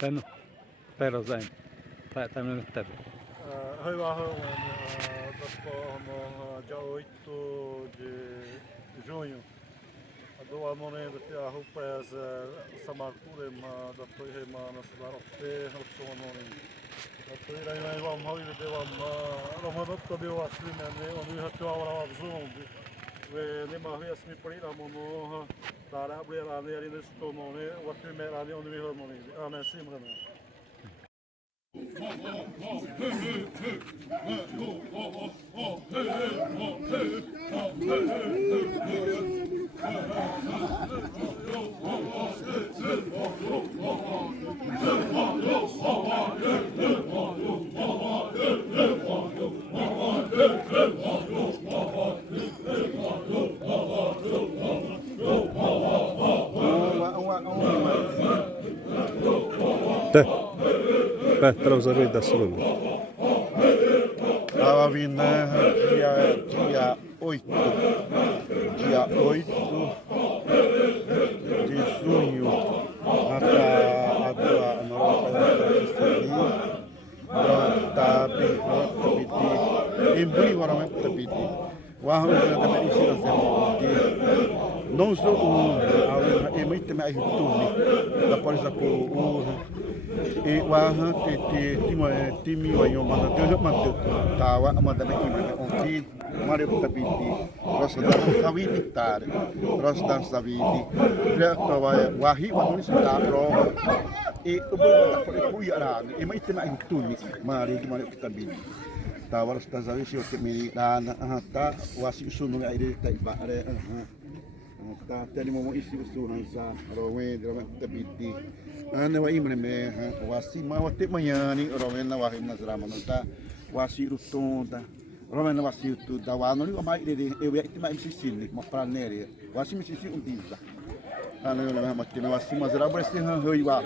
Sen pero sen tämmöinen terve. Hyvä dia 8 de junho. Do amanhã até a roupa essa marcura da poema na cidade até a sua nome. Depois aí vamos ao ir de Ramadan também o asli né onde já tem a hora azul. Ne mahve asmi pari na mono dara bre la ne ali nesse tono né o até me ali onde me hormone. Ah, mas sim, mano. Päättää se tässä oli. Avin dia 8 de junho a tua embui warame tapiti wahu na kami sila sa não sou a emite mais tudo da polícia com e waha timi wa yo mana de mantu tawa amada na imane onki mare tapiti rosda saviti tar rosda saviti wahi wa ni sta pro e o puiara e emite mais tudo mare tapiti tawar sta zavisi o kemi dana ta wasi usunu aire ta ibare ta tani mo isi usunu sa rowe drama tapiti ana wa imre me wasi ma wate manyani rowe na wa himna drama ta wasi rutonda rowe na wasi tu da wa no ni ma ide eu ia itima isi sinni ma pranere wasi mi sisi undisa ano yun naman matinawasi mazara berarti hoi wa.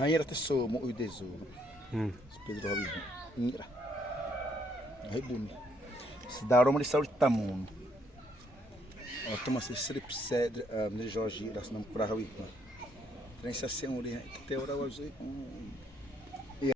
Hanya teso mo udezo. Pedro Rabi. Ira. Hai bun. Sedaro mo saúde tamun. Toma se strip cedre de Jorge das não para Rabi. Transação de que te ora hoje.